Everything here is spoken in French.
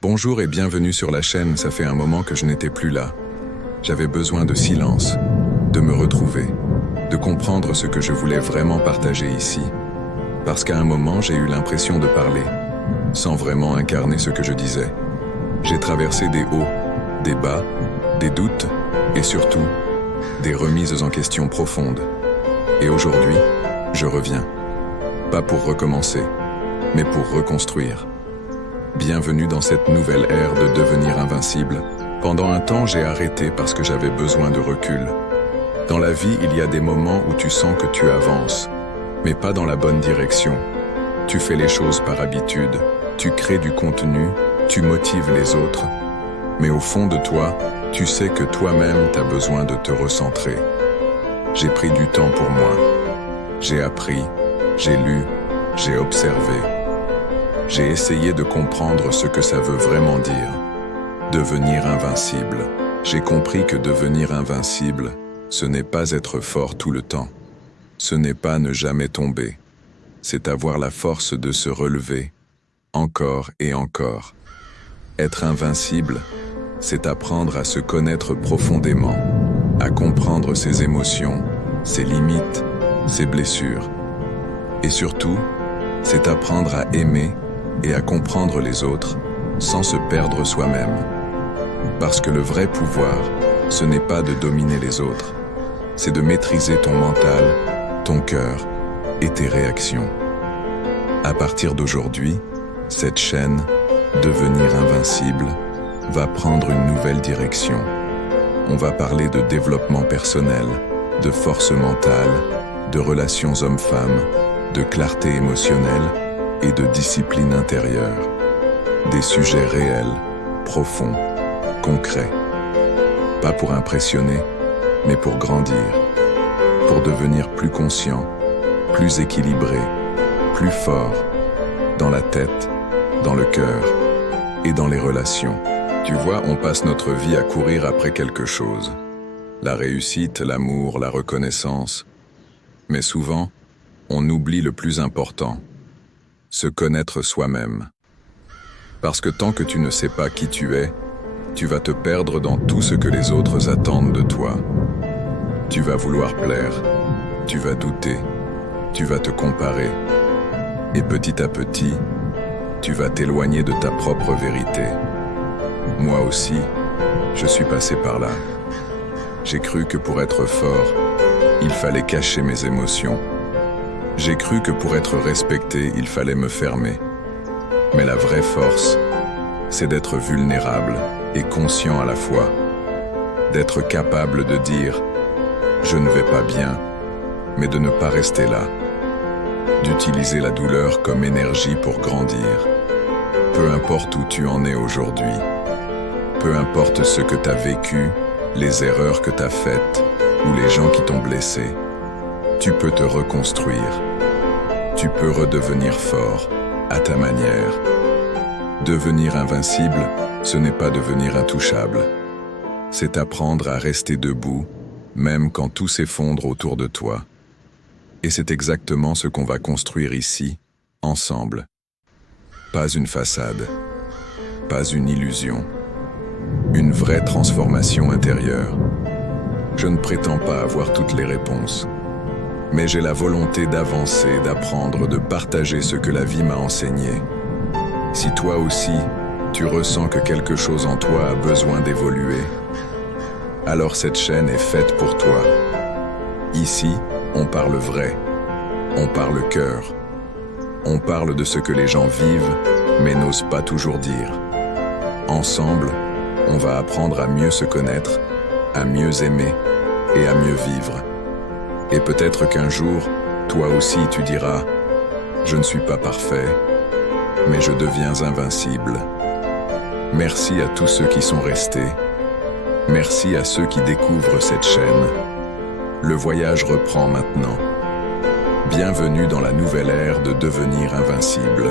Bonjour et bienvenue sur la chaîne, ça fait un moment que je n'étais plus là. J'avais besoin de silence, de me retrouver, de comprendre ce que je voulais vraiment partager ici. Parce qu'à un moment, j'ai eu l'impression de parler, sans vraiment incarner ce que je disais. J'ai traversé des hauts, des bas, des doutes et surtout, des remises en question profondes. Et aujourd'hui, je reviens. Pas pour recommencer, mais pour reconstruire. Bienvenue dans cette nouvelle ère de devenir invincible. Pendant un temps, j'ai arrêté parce que j'avais besoin de recul. Dans la vie, il y a des moments où tu sens que tu avances, mais pas dans la bonne direction. Tu fais les choses par habitude, tu crées du contenu, tu motives les autres. Mais au fond de toi, tu sais que toi-même t'as besoin de te recentrer. J'ai pris du temps pour moi. J'ai appris, j'ai lu, j'ai observé. J'ai essayé de comprendre ce que ça veut vraiment dire. Devenir invincible. J'ai compris que devenir invincible, ce n'est pas être fort tout le temps. Ce n'est pas ne jamais tomber. C'est avoir la force de se relever, encore et encore. Être invincible, c'est apprendre à se connaître profondément, à comprendre ses émotions, ses limites, ses blessures. Et surtout, c'est apprendre à aimer et à comprendre les autres sans se perdre soi-même. Parce que le vrai pouvoir, ce n'est pas de dominer les autres, c'est de maîtriser ton mental, ton cœur et tes réactions. À partir d'aujourd'hui, cette chaîne, Devenir invincible, va prendre une nouvelle direction. On va parler de développement personnel, de force mentale, de relations hommes-femmes, de clarté émotionnelle et de discipline intérieure. Des sujets réels, profonds, concrets. Pas pour impressionner, mais pour grandir. Pour devenir plus conscient, plus équilibré, plus fort, dans la tête, dans le cœur et dans les relations. Tu vois, on passe notre vie à courir après quelque chose. La réussite, l'amour, la reconnaissance. Mais souvent, on oublie le plus important. Se connaître soi-même. Parce que tant que tu ne sais pas qui tu es, tu vas te perdre dans tout ce que les autres attendent de toi. Tu vas vouloir plaire, tu vas douter, tu vas te comparer. Et petit à petit, tu vas t'éloigner de ta propre vérité. Moi aussi, je suis passé par là. J'ai cru que pour être fort, il fallait cacher mes émotions. J'ai cru que pour être respecté, il fallait me fermer. Mais la vraie force, c'est d'être vulnérable et conscient à la fois. D'être capable de dire « je ne vais pas bien », mais de ne pas rester là. D'utiliser la douleur comme énergie pour grandir. Peu importe où tu en es aujourd'hui, peu importe ce que tu as vécu, les erreurs que tu as faites ou les gens qui t'ont blessé, tu peux te reconstruire. Tu peux redevenir fort à ta manière. Devenir invincible, ce n'est pas devenir intouchable. C'est apprendre à rester debout, même quand tout s'effondre autour de toi. Et c'est exactement ce qu'on va construire ici, ensemble. Pas une façade, pas une illusion, une vraie transformation intérieure. Je ne prétends pas avoir toutes les réponses, mais j'ai la volonté d'avancer, d'apprendre, de partager ce que la vie m'a enseigné. Si toi aussi, tu ressens que quelque chose en toi a besoin d'évoluer, alors cette chaîne est faite pour toi. Ici, on parle vrai, on parle cœur, on parle de ce que les gens vivent, mais n'osent pas toujours dire. Ensemble, on va apprendre à mieux se connaître, à mieux aimer et à mieux vivre. Et peut-être qu'un jour, toi aussi tu diras « Je ne suis pas parfait, mais je deviens invincible ». Merci à tous ceux qui sont restés. Merci à ceux qui découvrent cette chaîne. Le voyage reprend maintenant. Bienvenue dans la nouvelle ère de devenir invincible.